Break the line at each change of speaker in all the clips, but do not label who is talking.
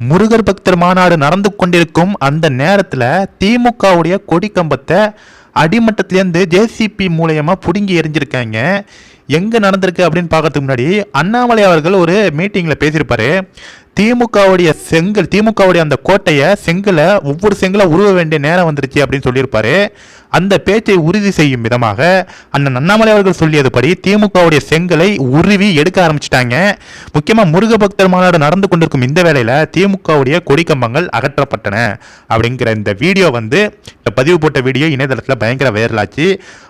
முருகர் பக்தர் மாநாடு நடந்து கொண்டிருக்கும் அந்த நேரத்தில் திமுகவுடைய கொடி கம்பத்தை அடிமட்டத்திலேருந்து ஜேசிபி மூலயமா பிடுங்கி எரிஞ்சிருக்காங்க எங்கே நடந்திருக்கு அப்படின்னு பார்க்கறதுக்கு முன்னாடி அண்ணாமலை அவர்கள் ஒரு மீட்டிங்கில் பேசியிருப்பாரு. திமுகவுடைய செங்கல் திமுகவுடைய அந்த கோட்டையை செங்கலை ஒவ்வொரு செங்கலை உருவ வேண்டிய நேரம் வந்துருச்சு அப்படின்னு சொல்லியிருப்பாரு. அந்த பேச்சை உறுதி செய்யும் விதமாக அண்ணன் அண்ணாமலை அவர்கள் சொல்லியதுபடி திமுகவுடைய செங்கலை உருவி எடுக்க ஆரம்பிச்சிட்டாங்க. முக்கியமாக முருக பக்தர் மாநாடு நடந்து கொண்டிருக்கும் இந்த வேளையில் திமுகவுடைய கொடிக்கம்பங்கள் அகற்றப்பட்டன அப்படிங்கிற இந்த வீடியோ வந்து இந்த பதிவு போட்ட வீடியோ இணையதளத்தில் பயங்கர வைரலாச்சு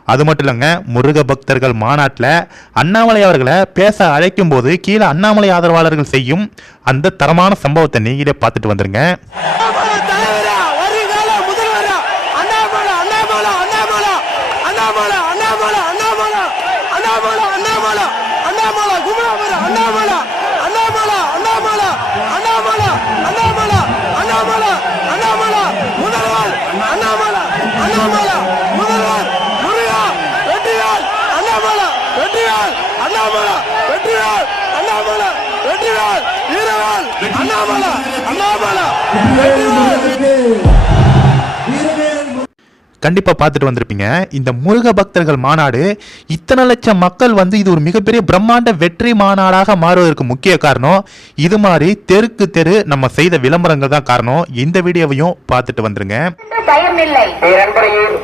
அது மட்டும் இல்லைங்க முருக பக்தர்கள் மாநாட்டில் அண்ணாமலை அவர்களை பேச அழைக்கும் போது கீழே அண்ணாமலை ஆதரவாளர்கள் செய்யும் அந்த தரமான சம்பவத்தை நீங்களே பார்த்துட்டு வந்துருங்க
அண்ணாமலை தலைவரா வருங்கால முதல்வரா அண்ணாமலை அண்ணாமலை அண்ணாமலை அண்ணாமலை அண்ணாமலை அண்ணாமலை அண்ணாமலை அண்ணாமலை அண்ணாமலை குமராபுர அண்ணாமலை அண்ணாமலை அண்ணாமலை அண்ணாமலை அண்ணாமலை அண்ணாமலை அண்ணாமலை முதல்வர் அண்ணாமலை அண்ணாமலை முதல்வர் முருகா வெற்றியால் அண்ணாமலை வெற்றியால் அண்ணாமலை வெற்றியால் அண்ணாமலை வெற்றியால் வீரவால் அண்ணாமலை அண்ணாமலை வெற்றியால்
கண்டிப்பாக பார்த்துட்டு வந்திருப்பீங்க. இந்த முருக பக்தர்கள் மாநாடு இத்தனை லட்சம் மக்கள் வந்து இது ஒரு மிகப்பெரிய பிரம்மாண்ட வெற்றி மாநாடாக மாறுவதற்கு முக்கிய காரணம் இது மாதிரி தெருக்கு தெரு நம்ம செய்த விளம்பரங்கள் தான் காரணம். இந்த வீடியோவையும் பார்த்துட்டு வந்துருங்க.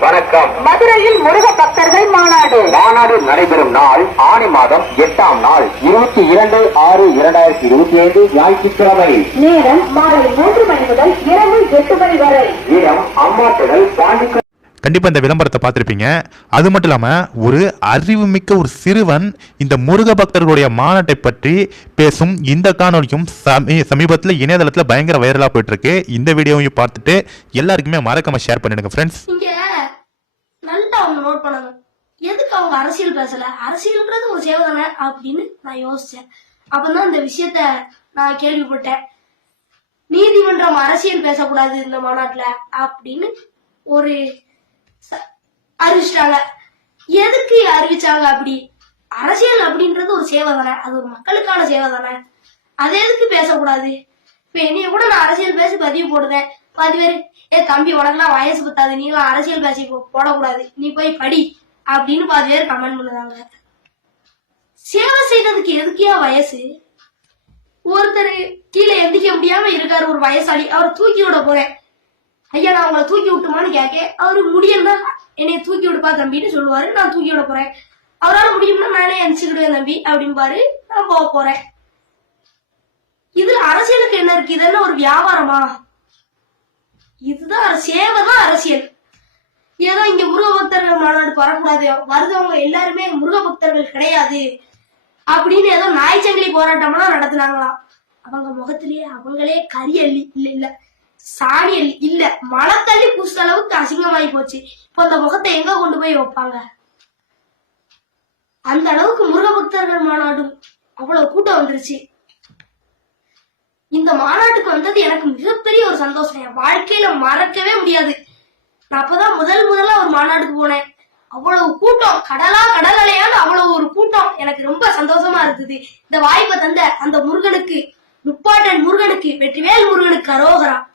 வணக்கம்.
மதுரையில் முருக பக்தர்கள் மாநாடு.
மாநாடு நடைபெறும் நாள் ஆணி மாதம் எட்டாம் நாள் இருபத்தி இரண்டு ஆறு இரண்டாயிரத்தி இருபத்தி ஐந்து ஞாயிற்றுக்கிழமை.
நேரம் மாலை மூன்று மணி முதல் இரவு எட்டு மணி வரை.
இடம் அம்மா திடல் பாண்டிக்க
கண்டிப்பாக இந்த விளம்பரத்தை பார்த்துருப்பீங்க. அது மட்டும் இல்லாமல் ஒரு அறிவுமிக்க ஒரு சிறுவன் இந்த முருக பக்தர்களுடைய மாநாட்டை பற்றி பேசும் இந்த காணொலியும் சமீ சமீபத்தில் இணையதளத்தில் பயங்கர வைரலாக போயிட்டுருக்கு. இந்த வீடியோவையும் பார்த்துட்டு எல்லாருக்குமே மறக்காம ஷேர் பண்ணிடுங்க ஃப்ரெண்ட்ஸ்
நல்லா அவங்க நோட் பண்ணாங்க. எதுக்கு அவங்க அரசியல் பேசல? அரசியல்ன்றது ஒரு சேவை தானே அப்படின்னு நான் யோசிச்சேன். அப்பதான் இந்த விஷயத்த நான் கேள்விப்பட்டேன். நீதிமன்றம் அரசியல் பேசக்கூடாது இந்த மாநாட்டுல அப்படின்னு ஒரு அறிவிச்சிட்டாங்க எதுக்கு அறிவிச்சாங்க அப்படி? அரசியல் அப்படின்றது ஒரு சேவை தானே. அது ஒரு மக்களுக்கான சேவை தானே. அது எதுக்கு பேசக்கூடாது? இப்ப என்னைய கூட நான் அரசியல் பேசி பதிவு போடுறேன் பாதி பேர் ஏ தம்பி உனக்குலாம் வயசு பத்தாது. நீலாம் அரசியல் பேசி போடக்கூடாது. நீ போய் படி. அப்படின்னு பாதி பேர் கமெண்ட் பண்ணுதாங்க சேவை செய்யறதுக்கு எதுக்கியா வயசு? ஒருத்தர் கீழே எந்திக்க முடியாம இருக்காரு ஒரு வயசாளி. அவர் தூக்கி விட போறேன். ஐயா நான் உங்களை தூக்கி விட்டுமான்னு கேட்க அவரு முடியலன்னா என்னைய தூக்கி விடுப்பா தம்பின்னு சொல்லுவாரு. நான் தூக்கி விட போறேன். அவரால் முடியும்னா நானே அனுப்பிச்சுக்கிடுவேன் தம்பி அப்படின்பாரு நான் போக போறேன். இதுல அரசியலுக்கு என்ன இருக்கு? இது ஒரு வியாபாரமா? இதுதான் அரசு- சேவை தான் அரசியல். ஏதோ இங்க முருக பக்தர்கள் மாநாடு வரக்கூடாது. வருதவங்க எல்லாருமே முருக பக்தர்கள் கிடையாது. அப்படின்னு ஏதோ நாய்ச்சங்கிலி போராட்டம்லாம் நடத்துனாங்களாம். அவங்க முகத்திலேயே அவங்களே கரி அள்ளி இல்ல இல்ல. சாவி இல்ல இல்ல மலத்தள்ளி பூசுற அளவுக்கு அசிங்கமாயி போச்சு. இப்ப அந்த முகத்தை எங்க கொண்டு போய் வைப்பாங்க? அந்த அளவுக்கு முருக பக்தர்கள் மாநாடும் அவ்வளவு கூட்டம் வந்துருச்சு. இந்த மாநாட்டுக்கு வந்தது எனக்கு மிகப்பெரிய ஒரு சந்தோஷம். என் வாழ்க்கையில மறக்கவே முடியாது. நான் அப்பதான் முதல் முதல்ல ஒரு மாநாட்டுக்கு போனேன். அவ்வளவு கூட்டம் கடலா கடல் அவ்வளவு ஒரு கூட்டம் எனக்கு ரொம்ப சந்தோஷமா இருந்தது. இந்த வாய்ப்பை தந்த அந்த முருகனுக்கு முப்பாட்டன் முருகனுக்கு வெற்றிவேல் முருகனுக்கு அரோகரா.